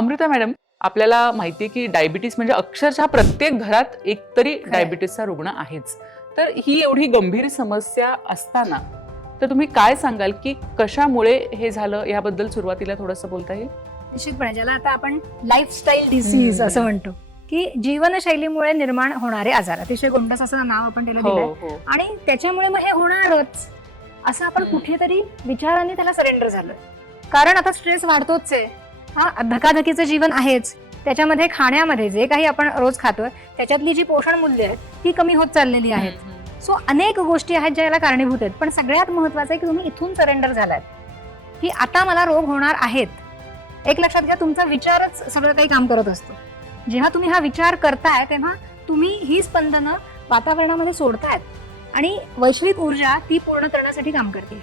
Amruta madam, आपल्याला माहिती आहे की डायबिटीस म्हणजे अक्षरशः प्रत्येक घरात एकतरी डायबिटीसचा रुग्ण आहेच. तर ही एवढी गंभीर समस्या असताना तर तुम्ही काय सांगाल की कशामुळे हे झालं, याबद्दल सुरुवातीला थोडंसं बोलता येईल? निश्चितपणे ज्याला आता आपण लाईफस्टाईल डिसीज असं म्हणतो, की जीवनशैलीमुळे निर्माण होणारे आजार, अतिशय गोंडस असं नाव आपण त्याला दिलंय. आणि त्याच्यामुळे मग हे होणारच असं आपण कुठेतरी विचारांनी त्याला सरेंडर झालोय. कारण आता स्ट्रेस वाढतोच आहे, हा धकाधकीचं जीवन आहेच, त्याच्यामध्ये खाण्यामध्ये जे काही आपण रोज खातोय त्याच्यातली जी पोषण मूल्य आहेत ती कमी होत चाललेली आहेत. सो अनेक गोष्टी आहेत ज्या याला कारणीभूत आहेत. पण सगळ्यात महत्वाचं आहे की तुम्ही इथून सरेंडर झालात की आता मला रोग होणार आहेत. एक लक्षात घ्या, तुमचा विचारच सगळं काही काम करत असतो. जेव्हा तुम्ही हा विचार करताय तेव्हा तुम्ही ही स्पंदनं वातावरणामध्ये सोडतायत आणि वैश्विक ऊर्जा ती पूर्ण करण्यासाठी काम करते.